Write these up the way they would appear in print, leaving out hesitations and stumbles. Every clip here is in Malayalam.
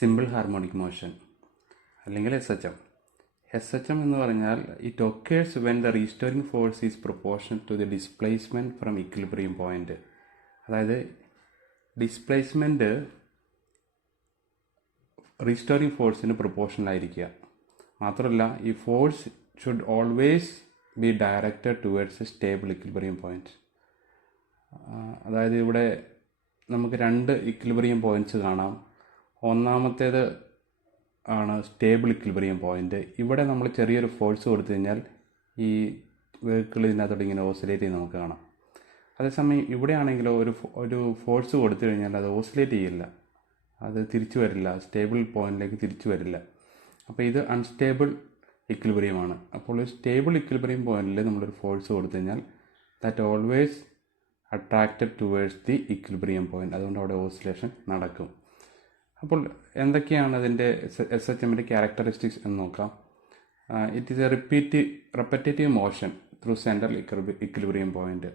സിമ്പിൾ ഹാർമോണിക് മോഷൻ അല്ലെങ്കിൽ SHM. SHM എന്ന് പറഞ്ഞാൽ it occurs when the restoring force is proportional to the displacement from equilibrium point. അതായത് ഡിസ്പ്ലേസ്മെൻറ്റ് റീസ്റ്റോറിംഗ് ഫോഴ്സിന് പ്രൊപ്പോർഷണൽ ആയിരിക്കുക. മാത്രമല്ല ഈ force should always be directed towards a stable equilibrium point. അതായത് ഇവിടെ നമുക്ക് രണ്ട് ഇക്വിലിബ്രിയം പോയിന്റ്സ് കാണാം. ഒന്നാമത്തേത് ആണ് സ്റ്റേബിൾ ഇക്വിലിബ്രിയം പോയിന്റ്. ഇവിടെ നമ്മൾ ചെറിയൊരു ഫോഴ്സ് കൊടുത്തു കഴിഞ്ഞാൽ ഈ വെഹിക്കിൾ ഇതിനകത്തോട്ട് ഇങ്ങനെ ഓസിലേറ്റ് ചെയ്ത് നമുക്ക് കാണാം. അതേസമയം ഇവിടെയാണെങ്കിലോ ഒരു ഫോഴ്സ് കൊടുത്തു കഴിഞ്ഞാൽ അത് ഓസിലേറ്റ് ചെയ്യില്ല, അത് തിരിച്ചു വരില്ല, സ്റ്റേബിൾ പോയിന്റിലേക്ക് തിരിച്ചു വരില്ല. അപ്പോൾ ഇത് അൺസ്റ്റേബിൾ ഇക്വിലിബ്രിയമാണ്. അപ്പോൾ ഒരു സ്റ്റേബിൾ ഇക്വിലിബ്രിയം പോയിന്റിൽ നമ്മളൊരു ഫോഴ്സ് കൊടുത്തു കഴിഞ്ഞാൽ that always attracted towards the equilibrium point. അതുകൊണ്ട് അവിടെ ഓസിലേഷൻ നടക്കും. അപ്പോൾ എന്തൊക്കെയാണ് അതിൻ്റെ SHMൻ്റെ ക്യാരക്ടറിസ്റ്റിക്സ് എന്ന് നോക്കാം. It is A repetitive motion through central equilibrium point.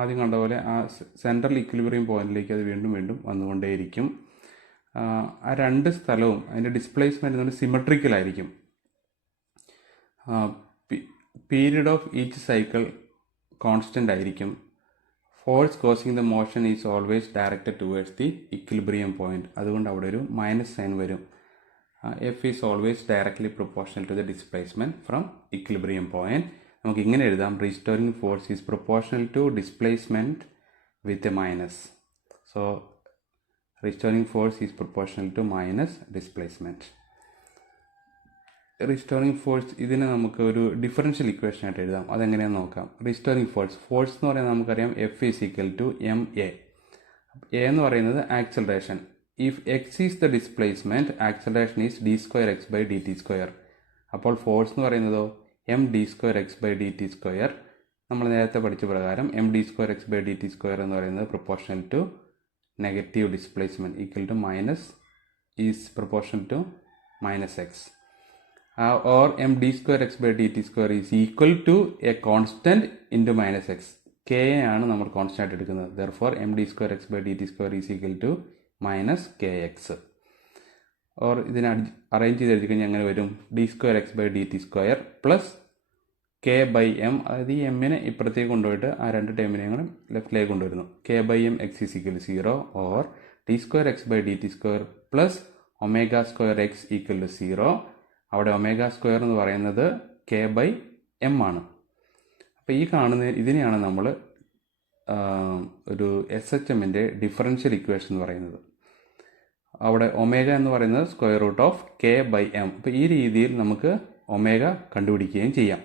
ആദ്യം കണ്ട പോലെ ആ സെൻട്രൽ ഇക്വിലിബ്രിയം പോയിന്റിലേക്ക് അത് വീണ്ടും വീണ്ടും വന്നുകൊണ്ടേയിരിക്കും. ആ രണ്ട് സ്ഥലവും അതിൻ്റെ ഡിസ്പ്ലേസ്മെൻറ്റ് എന്ന് സിമെട്രിക്കലായിരിക്കും. Period of each cycle constant ആയിരിക്കും. Force causing the motion is always directed towards the equilibrium point. അതുകൊണ്ട് അവിടെ ഒരു മൈനസ് സൈൻ വരും. F is always directly proportional to the displacement from equilibrium point. നമുക്ക് ഇങ്ങനെ എഴുതാം: restoring force is proportional to displacement with a minus. So restoring force is proportional to minus displacement. Restoring force ഇതിനെ നമുക്ക് ഒരു ഡിഫറൻഷ്യൽ ഇക്വേഷൻ ആയിട്ട് എഴുതാം. അതെങ്ങനെയാണെന്ന് നോക്കാം. റീസ്റ്റോറിംഗ് ഫോഴ്സ് എന്ന് പറയുന്നത് നമുക്കറിയാം F is equal to M A. A എന്ന് പറയുന്നത് acceleration. If X is the displacement, acceleration is D square X by D T square. അപ്പോൾ ഫോഴ്സ് എന്ന് പറയുന്നതോ M D square X by D T square. നമ്മൾ നേരത്തെ പഠിച്ച പ്രകാരം M D square X by D T square എന്ന് പറയുന്നത് proportional to negative displacement equal to minus is proportional to minus X. or md square x by dt square is equal to a constant into minus x. k ആണ് നമ്മൾ കോൺസ്റ്റന്റ് ആയിട്ട് എടുക്കുന്നത്. therefore md square x by dt square is equal to minus kx. or ഇതിനെ അറേഞ്ച് ചെയ്ത് എഴുതി കഴിഞ്ഞാൽ അങ്ങനെ വരും: d square x by dt square plus k by m. അതായത് ഈ എമ്മിനെ ഇപ്പുറത്തേക്ക് കൊണ്ടുപോയിട്ട് ആ രണ്ട് ടേമിനെയും ലെഫ്റ്റിലേക്ക് കൊണ്ടുവരുന്നു. k by m x is equal to 0 or d square x by dt square plus omega square x equal to 0. അവിടെ ഒമേഗ സ്ക്വയർ എന്ന് പറയുന്നത് കെ ബൈ എം ആണ്. അപ്പോൾ ഈ കാണുന്ന ഇതിനെയാണ് നമ്മൾ ഒരു SHMൻ്റെ ഡിഫറൻഷ്യൽ ഇക്വേഷൻ എന്ന് പറയുന്നത്. അവിടെ ഒമേഗ എന്ന് പറയുന്നത് square root of K by M. അപ്പോൾ ഈ രീതിയിൽ നമുക്ക് ഒമേഗ കണ്ടുപിടിക്കുകയും ചെയ്യാം.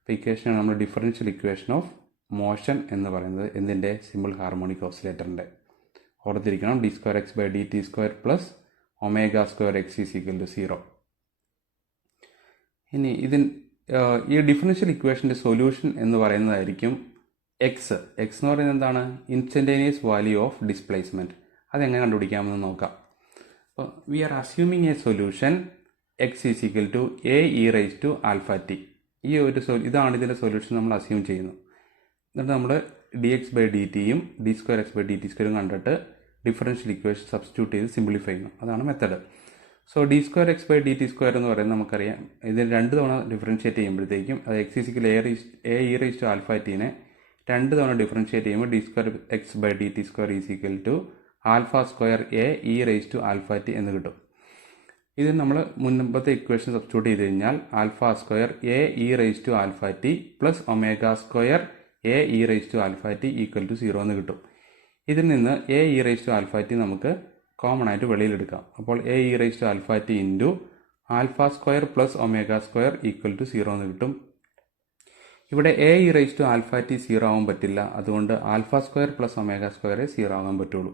അപ്പോൾ ഇക്വേഷനാണ് നമ്മൾ ഡിഫറൻഷ്യൽ ഇക്വേഷൻ ഓഫ് മോഷൻ എന്ന് പറയുന്നത് എന്തിൻ്റെ? സിമ്പിൾ ഹാർമോണിക് ഓസിലേറ്ററിൻ്റെ. ഓർത്തിരിക്കണം, D square X by D T square plus omega square X is equal to 0. ഇനി ഈ ഡിഫറൻഷ്യൽ ഇക്വേഷൻ്റെ സൊല്യൂഷൻ എന്ന് പറയുന്നതായിരിക്കും എക്സ്. എക്സ് എന്ന് പറയുന്നത് എന്താണ്? Instantaneous value of displacement. അതെങ്ങനെ കണ്ടുപിടിക്കാമെന്ന് നോക്കാം. അപ്പോൾ we are assuming a solution X is equal to A E raise to alpha T. ഇതാണ് ഇതിൻ്റെ സൊല്യൂഷൻ നമ്മൾ അസ്യൂം ചെയ്യുന്നു. എന്നിട്ട് നമ്മൾ ഡി എക്സ് ബൈ ഡി ടിയും D square X by D T സ്ക്വയറും കണ്ടിട്ട് ഡിഫറൻഷ്യൽ ഇക്വേഷൻ സബ്സ്റ്റിറ്റ്യൂട്ട് ചെയ്ത് സിംപ്ലിഫൈ ചെയ്യുന്നു. അതാണ് method. So D square X by D T square എന്ന് പറയുന്നത് നമുക്കറിയാം. ഇതിന് രണ്ട് തവണ ഡിഫറൻഷ്യേറ്റ് ചെയ്യുമ്പോഴത്തേക്കും അത് X is equal A E raise to alpha ടീനെ രണ്ട് തവണ ഡിഫറൻഷ്യേറ്റ് ചെയ്യുമ്പോൾ D square X by D T square is equal to alpha square A E raise to alpha T എന്ന് കിട്ടും. ഇത് നമ്മൾ മുൻപത്തെ ഇക്വേഷൻ സബ്സ്റ്റിറ്റ്യൂട്ട് ചെയ്ത് കഴിഞ്ഞാൽ alpha square A E raise to alpha T plus omega square A E raise to alpha T equal to 0 എന്ന് കിട്ടും. ഇതിൽ നിന്ന് A E raise to alpha T നമുക്ക് കോമൺ ആയിട്ട് വെളിയിലെടുക്കാം. അപ്പോൾ A E raise to alpha T into alpha square plus omega square equal to 0 എന്ന് കിട്ടും. ഇവിടെ A E raise to alpha T 0 ആവാൻ പറ്റില്ല. അതുകൊണ്ട് ആൽഫ സ്ക്വയർ പ്ലസ് ഒമേഗ സ്ക്വയറെ 0 ആകാൻ പറ്റുള്ളൂ.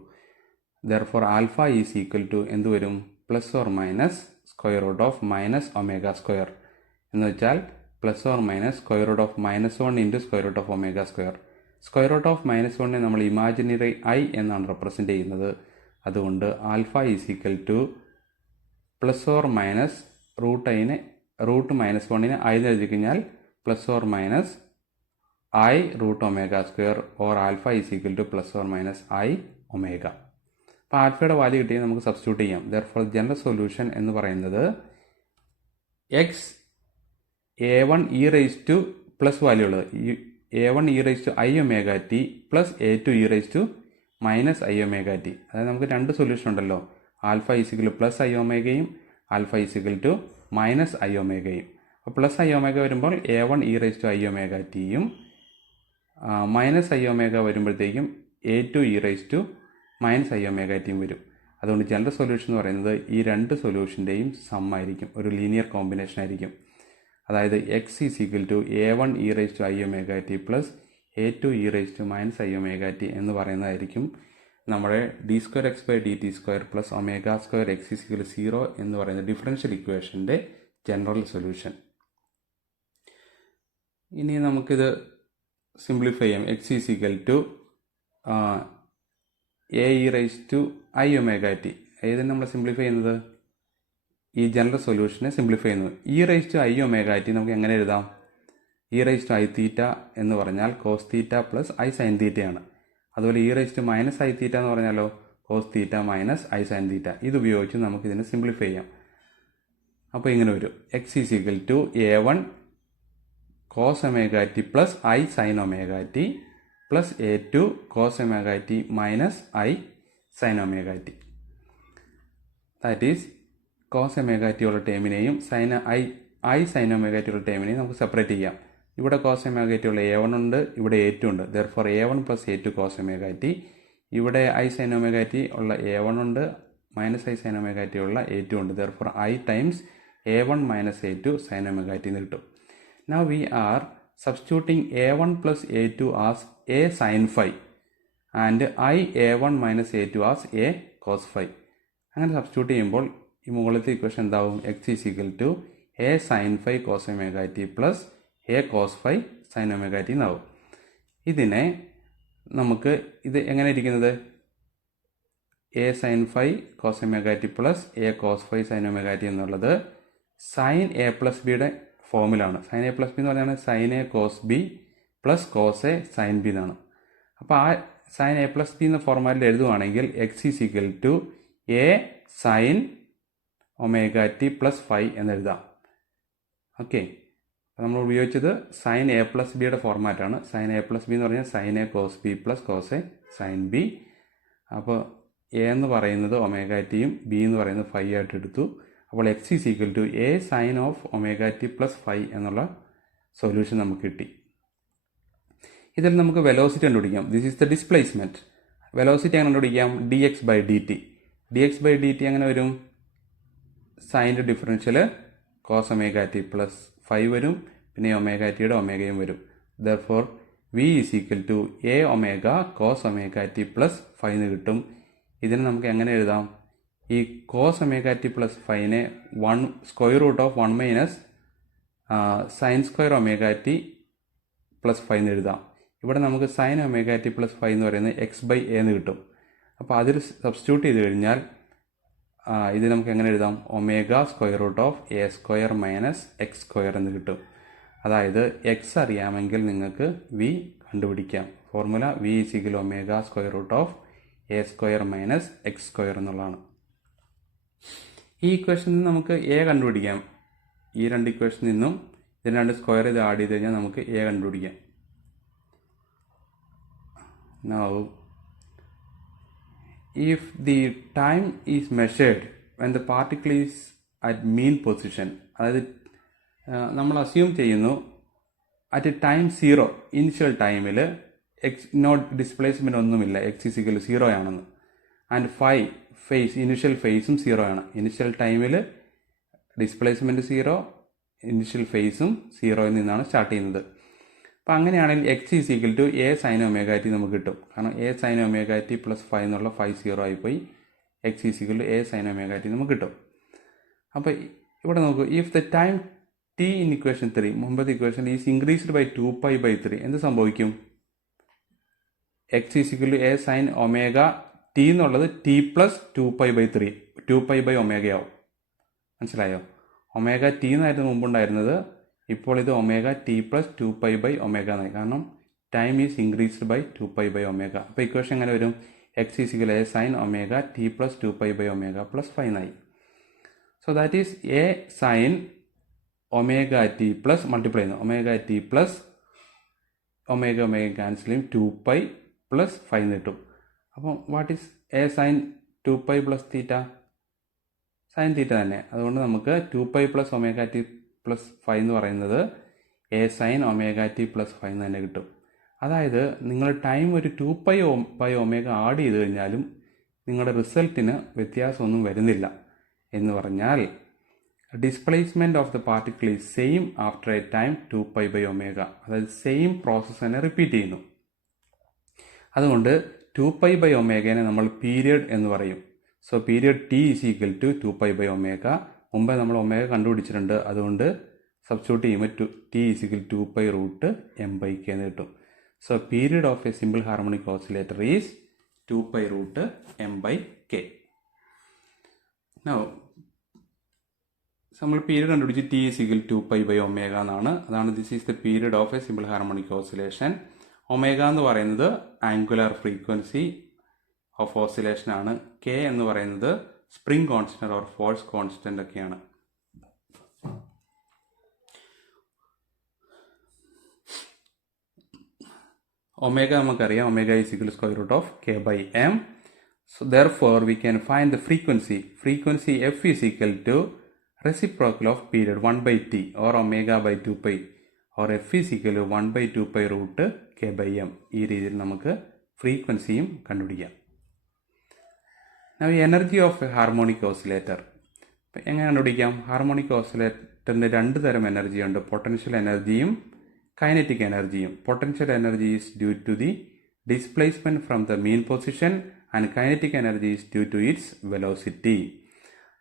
Therefore alpha is equal to എന്ത് വരും? Plus or minus square root of minus omega square എന്ന് വെച്ചാൽ plus or minus square root of -1 into square root of omega square. Square root of -1നെ നമ്മൾ ഇമാജിനറി ഐ എന്നാണ് റെപ്രസെൻറ്റ് ചെയ്യുന്നത്. അതുകൊണ്ട് alpha is equal to plus or minus root -1നെ ഐ എഴുതി കഴിഞ്ഞാൽ plus or minus I root omega square or alpha is equal to plus or minus I omega. അപ്പോൾ ആൽഫയുടെ വാല്യൂ കിട്ടിയാൽ നമുക്ക് സബ്സ്റ്റിറ്റ്യൂട്ട് ചെയ്യാം. ദെർഫോർ ജനറൽ സൊല്യൂഷൻ എന്ന് പറയുന്നത് X A1 e raise to plus value ഉള്ളത് A1 e raise to I omega T plus A2 e raise to minus I omega T. അതായത് നമുക്ക് രണ്ട് സൊല്യൂഷൻ ഉണ്ടല്ലോ, ആൽഫ ഈസിക്കൽ പ്ലസ് I ഒമേഗയും alpha is equal to minus I ഒമേഗയും. അപ്പോൾ പ്ലസ് I ഒമേഗ വരുമ്പോൾ A1 e raise to I omega ടിയും മൈനസ് I ഒമേഗ വരുമ്പോഴത്തേക്കും A2 e raise to minus I omega ടിയും വരും. അതുകൊണ്ട് ജനറൽ സൊല്യൂഷൻ എന്ന് പറയുന്നത് ഈ രണ്ട് സൊല്യൂഷൻ്റെയും സം ആയിരിക്കും, ഒരു ലീനിയർ കോമ്പിനേഷൻ ആയിരിക്കും. അതായത് X is equal to A1 e raise to I omega T plus A2 e raise to minus I omega T എന്ന് പറയുന്നതായിരിക്കും നമ്മുടെ d²x/dt² plus ω² x is equal 0 എന്ന് പറയുന്ന ഡിഫറൻഷ്യൽ ഇക്വേഷൻ്റെ ജനറൽ സൊല്യൂഷൻ. ഇനി നമുക്കിത് സിംപ്ലിഫൈ ചെയ്യാം. X is equal to A e raise to I omega t. ഏതിന് നമ്മൾ സിംപ്ലിഫൈ ചെയ്യുന്നത്? ഈ ജനറൽ സൊല്യൂഷനെ സിംപ്ലിഫൈ ചെയ്യുന്നത്. E raise to I omega t നമുക്ക് എങ്ങനെ എഴുതാം? E raise to I theta എന്ന് പറഞ്ഞാൽ cos theta plus I sine തീറ്റയാണ്. അതുപോലെ e raise to minus I theta എന്ന് പറഞ്ഞാലോ cos theta minus I sine theta. ഇതുപയോഗിച്ച് നമുക്ക് ഇതിനെ സിംപ്ലിഫൈ ചെയ്യാം. അപ്പോൾ ഇങ്ങനെ വരും, X is equal to A1 cos omega T plus I sine omega T plus A2 cos omega t minus I sine omega t. That is cos omega t ഉള്ള ടേമിനെയും I സൈൻ ഒമേഗ ടി ഉള്ള ടേമിനെയും നമുക്ക് സെപ്പറേറ്റ് ചെയ്യാം. ഇവിടെ കോസ് ഒമേഗ ടി ഉള്ള A1 ഉണ്ട്, ഇവിടെ A2 ഉണ്ട്. Therefore A1 plus A2 cos omega t. ഇവിടെ I സൈൻ ഒമേഗ ടി ഉള്ള A1 ഉണ്ട്, minus I sine omega t ഉള്ള A2 ഉണ്ട്. Therefore I times A1 minus A2 sine omega T എന്ന് കിട്ടും. Now we are substituting A1 plus A2 as A sin phi and I A1 minus A2 as A cos phi. അങ്ങനെ സബ്സ്റ്റിറ്റ്യൂട്ട് ചെയ്യുമ്പോൾ ഈ മുകളിലത്തെ ഇക്വേഷൻ എന്താവും? X is equal to A sin phi cos omega T plus A cos phi sin omega t എന്നാവും. ഇതിനെ നമുക്ക് ഇത് എങ്ങനെ ഇരിക്കുന്നത്? A sin phi cos omega T plus A cos phi sin omega T എന്നുള്ളത് സൈൻ A പ്ലസ് ബിയുടെ ഫോമിലാണ്. സൈൻ A പ്ലസ് ബി എന്ന് പറഞ്ഞാൽ sine A cos B plus cos A sine B എന്നാണ്. അപ്പോൾ ആ സൈൻ A പ്ലസ് ബി എന്ന ഫോർമാറ്റിൽ എഴുതുവാണെങ്കിൽ X is equal to A sine omega T plus phi എന്നെഴുതാം. ഓക്കെ, അപ്പോൾ നമ്മൾ ഉപയോഗിച്ചത് സൈൻ A പ്ലസ് ബിയുടെ ഫോർമാറ്റാണ്. സൈൻ A പ്ലസ് ബി എന്ന് പറഞ്ഞാൽ sine A cos B plus cos A sine B. അപ്പോൾ A എന്ന് പറയുന്നത് ഒമേഗ ടിയും ബി എന്ന് പറയുന്നത് ഫൈ ആയിട്ട് എടുത്തു. അപ്പോൾ X is equal to A sine of omega T plus phi എന്നുള്ള സൊല്യൂഷൻ നമുക്ക് കിട്ടി. ഇതിൽ നമുക്ക് വെലോസിറ്റി കണ്ടുപിടിക്കാം. This is the displacement. Velocity എങ്ങനെ കണ്ടുപിടിക്കാം? dx/dt. dx/dt എങ്ങനെ വരും? സൈൻ്റെ differential cos omega T plus phi വരും, പിന്നെ ഒമേഗ ടിയുടെ ഒമേഗയും വരും. Therefore V is equal to A omega cos omega T plus phi എന്ന് കിട്ടും. ഇതിനെ നമുക്ക് എങ്ങനെ എഴുതാം? ഈ cos omega T plus ഫൈനെ square root of 1 minus sine square omega T plus phi എന്ന് എഴുതാം. ഇവിടെ നമുക്ക് sine omega T plus phi എന്ന് പറയുന്നത് x/a എന്ന് കിട്ടും. അപ്പോൾ അതിൽ സബ്സ്റ്റിറ്റ്യൂട്ട് ചെയ്ത് കഴിഞ്ഞാൽ ഇത് നമുക്ക് എങ്ങനെ എഴുതാം? Omega square root of A square minus x square എന്ന് കിട്ടും. അതായത് എക്സ് അറിയാമെങ്കിൽ നിങ്ങൾക്ക് വി കണ്ടുപിടിക്കാം. Formula v is equal omega square root of A square minus x square എന്നുള്ളതാണ്. ഈ ഇക്വേഷനിൽ നിന്ന് നമുക്ക് A കണ്ടുപിടിക്കാം. ഈ രണ്ട് ഇക്വേഷനിൽ നിന്നും ഇതിന് രണ്ട് സ്ക്വയർ ചെയ്ത് ആഡ് ചെയ്ത് കഴിഞ്ഞാൽ നമുക്ക് A കണ്ടുപിടിക്കാം. Now, if the time is measured when the particle is at mean position, അതായത് നമ്മൾ അസ്യൂം ചെയ്യുന്നു അറ്റ് ടൈം 0 ഇനിഷ്യൽ ടൈമിൽ നോട്ട് ഡിസ്പ്ലേസ്മെൻറ്റ് ഒന്നുമില്ല, എക്സ് ഈസ് ഈക്വൽ 0 ആണെന്ന്. ആൻഡ് ഫേസ് ഇനിഷ്യൽ ഫേസും 0 ആണ്. ഇനിഷ്യൽ ടൈമിൽ ഡിസ്പ്ലേസ്മെൻറ്റ് 0, ഇനിഷ്യൽ ഫേസും 0യിൽ നിന്നാണ് സ്റ്റാർട്ട് ചെയ്യുന്നത്. അപ്പോൾ അങ്ങനെയാണെങ്കിൽ x is equal to A sine omega t നമുക്ക് കിട്ടും. കാരണം A sine omega T plus five എന്നുള്ള 5 0 ആയിപ്പോയി. X is equal to A sine omega t നമുക്ക് കിട്ടും. അപ്പോൾ ഇവിടെ നോക്കൂ, if the time t in equation 3, മുമ്പത്തെ ഇക്വേഷൻ ഈസ് ഇൻക്രീസ്ഡ് ബൈ 2π/3, എന്ത് സംഭവിക്കും? X is equal to A sine omega T എന്നുള്ളത് t പ്ലസ് 2π/3, 2π ഒമേഗയാവും. മനസ്സിലായോ? ഒമേഗ ടി എന്നായിരുന്നു മുമ്പുണ്ടായിരുന്നത്, ഇപ്പോൾ ഇത് ഒമേഗ ടി പ്ലസ് 2π/ω എന്നായി. കാരണം ടൈം ഈസ് ഇൻക്രീസ്ഡ് ബൈ 2π/ω. അപ്പോൾ ഇക്വേഷൻ എങ്ങനെ വരും? x is equal to a sin omega t plus 2 pi by omega plus 5i. So that is a sin omega t plus multiply omega t plus omega cancelling 2 pi plus 5 എന്ന് കിട്ടും. അപ്പം what is a sine 2 pi plus theta? Sine theta തന്നെ. അതുകൊണ്ട് നമുക്ക് 2 pi plus omega t plus 5 എന്ന് പറയുന്നത് A sign omega T plus 5 എന്ന് തന്നെ കിട്ടും. അതായത് നിങ്ങൾ ടൈം ഒരു 2 pi ഒമേഗ ആഡ് ചെയ്ത് കഴിഞ്ഞാലും നിങ്ങളുടെ റിസൾട്ടിന് വ്യത്യാസമൊന്നും വരുന്നില്ല. എന്ന് പറഞ്ഞാൽ displacement of the particle is same after A time 2 pi by omega. അതായത് സെയിം പ്രോസസ്സ് തന്നെ റിപ്പീറ്റ് ചെയ്യുന്നു. അതുകൊണ്ട് 2 pi by ഒമേഗനെ നമ്മൾ പീരിയഡ് എന്ന് പറയും. So period t is equal to 2 pi by omega. മുമ്പേ നമ്മൾ ഒമേഗ കണ്ടുപിടിച്ചിട്ടുണ്ട്. അതുകൊണ്ട് സബ്സ്റ്റിറ്റ്യൂട്ട് ചെയ്യുമ്പോൾ t is equal 2 pi root m by k എന്ന് കിട്ടും. So period of a simple harmonic oscillator is 2 pi root m by k. Now നമ്മൾ പീരിയഡ് കണ്ടുപിടിച്ച് t is equal 2 pi by omega എന്നാണ്. അതാണ് this is the period of a simple harmonic oscillation. Omega എന്ന് പറയുന്നത് ആംഗുലർ ഫ്രീക്വൻസി ഓഫ് ഓസിലേഷൻ ആണ്. കെ എന്ന് പറയുന്നത് spring constant or force constant ഒക്കെയാണ്. ഒമേഗ നമുക്കറിയാം, omega is equal square root of K by m. So therefore we can find the frequency. Frequency f is equal to reciprocal of period 1 by t or omega by 2 pi or f is equal to 1 by 2 pi root k by m. ഈ രീതിയിൽ നമുക്ക് ഫ്രീക്വൻസിയും കണ്ടുപിടിക്കാം. Now energy of a harmonic oscillator. എങ്ങനെ കണ്ടുപിടിക്കാം? ഹാർമോണിക് ഓസിലേറ്ററിന് രണ്ട് തരം എനർജി ഉണ്ട്, പൊട്ടൻഷ്യൽ എനർജിയും കൈനറ്റിക് എനർജിയും. Potential energy is due to the displacement from the mean position and kinetic energy is due to its velocity.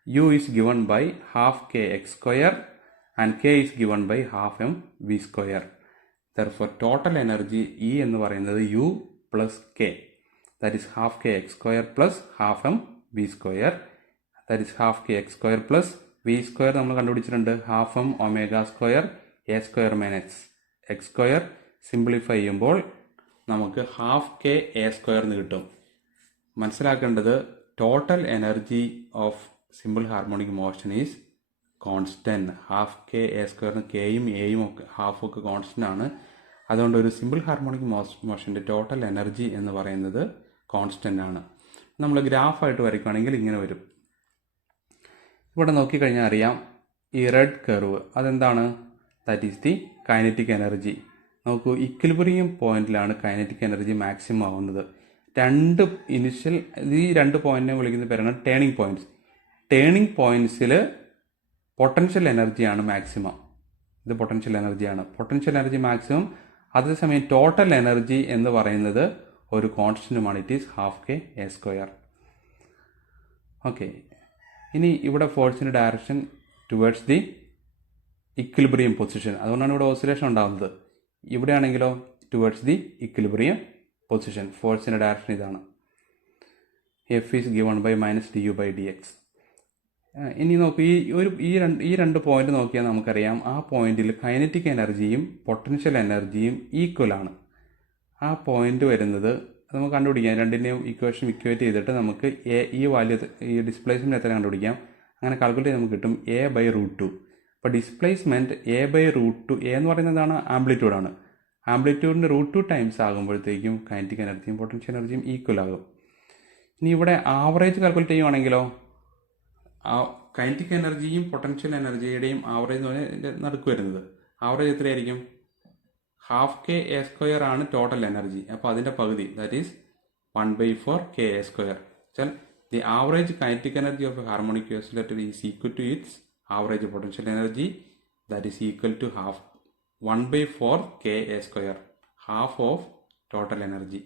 U is given by half k x square and k is given by half m v square. Therefore total energy E എന്ന് പറയുന്നത് U plus k, that is half k x square plus half m v square, that is half k x square plus v square നമ്മൾ കണ്ടുപിടിച്ചിട്ടുണ്ട് half m omega square a square minus x square. Simplify ചെയ്യുമ്പോൾ നമുക്ക് half k a square എന്ന് കിട്ടും. മനസ്സിലാക്കേണ്ടത് total energy of simple harmonic motion is constant. Half K A സ്ക്വയറിന് കെയും എയും ഒക്കെ ഹാഫും ഒക്കെ കോൺസ്റ്റന്റ് ആണ്. അതുകൊണ്ട് ഒരു സിമ്പിൾ ഹാർമോണിക് മോഷൻ്റെ ടോട്ടൽ എനർജി എന്ന് പറയുന്നത് കോൺസ്റ്റന്റ് ആണ്. നമ്മൾ ഗ്രാഫായിട്ട് വരയ്ക്കുകയാണെങ്കിൽ ഇങ്ങനെ വരും. ഇവിടെ നോക്കിക്കഴിഞ്ഞാൽ അറിയാം, ഈ റെഡ് കർവ് അതെന്താണ്? That is the kinetic energy. നോക്കൂ, ഇക്വിലിബ്രിയം പോയിന്റിലാണ് കൈനറ്റിക് എനർജി മാക്സിമം ആവുന്നത്. ഈ രണ്ട് പോയിന്റിനെ വിളിക്കുന്ന പേരാണ് ടേണിംഗ് പോയിന്റ്സ്. ടേണിംഗ് പോയിന്റ്സിൽ പൊട്ടൻഷ്യൽ എനർജിയാണ് മാക്സിമം. ഇത് പൊട്ടൻഷ്യൽ എനർജിയാണ്. Potential energy maximum. അതേസമയം ടോട്ടൽ എനർജി എന്ന് പറയുന്നത് ഒരു കോൺസ്റ്റന്റുമാണ്. It is half K A square. Okay, ഇനി ഇവിടെ ഫോഴ്സിൻ്റെ direction towards the equilibrium position. അതുകൊണ്ടാണ് ഇവിടെ ഓസിലേഷൻ ഉണ്ടാകുന്നത്. ഇവിടെയാണെങ്കിലോ ടുവേർഡ്സ് ദി ഇക്വിലിബ്രിയം പൊസിഷൻ. ഫോഴ്സിൻ്റെ ഡയറക്ഷൻ ഇതാണ്. F is given by minus d u by d x. ഇനി നോക്കൂ, ഈ രണ്ട് പോയിന്റ് നോക്കിയാൽ നമുക്കറിയാം, ആ പോയിന്റിൽ കൈനറ്റിക് എനർജിയും പൊട്ടൻഷ്യൽ എനർജിയും ഈക്വൽ ആണ്. ആ പോയിന്റ് വരുന്നത് നമുക്ക് കണ്ടുപിടിക്കാം. രണ്ടിൻ്റെയും ഇക്വേഷൻ ഇക്വേറ്റ് ചെയ്തിട്ട് നമുക്ക് ഈ വാല്യൂ, ഈ ഡിസ്പ്ലേസ്മെൻറ്റ് എത്ര കണ്ടുപിടിക്കാം. അങ്ങനെ കാൽക്കുലേറ്റ് ചെയ്ത് നമുക്ക് കിട്ടും എ ബൈ റൂട്ട് 2. അപ്പോൾ displacement A by root 2, A എന്ന് പറയുന്നത് എന്താണ്? ആംപ്ലിറ്റ്യൂഡാണ്. ആംപ്ലിറ്റ്യൂഡിന് റൂട്ട് 2 ടൈംസ് ആകുമ്പോഴത്തേക്കും കൈനറ്റിക് എനർജിയും പൊട്ടൻഷ്യൽ എനർജിയും ഈക്വൽ ആകും. ഇനി ഇവിടെ ആവറേജ് കാൽക്കുലേറ്റ് ചെയ്യുവാണെങ്കിലോ, കൈനറ്റിക് എനർജിയും പൊട്ടൻഷ്യൽ എനർജിയുടെയും ആവറേജ് എന്ന് പറഞ്ഞാൽ നടുക്ക് വരുന്നത്. ആവറേജ് എത്രയായിരിക്കും? ഹാഫ് കെ എ സ്ക്വയർ ആണ് ടോട്ടൽ എനർജി. അപ്പോൾ അതിൻ്റെ പകുതി, that is 1/4 K A square. വെച്ചാൽ the average kinetic energy of a harmonic oscillator is equal to it's average potential energy, that is equal to 1/4 k a square, half of total energy.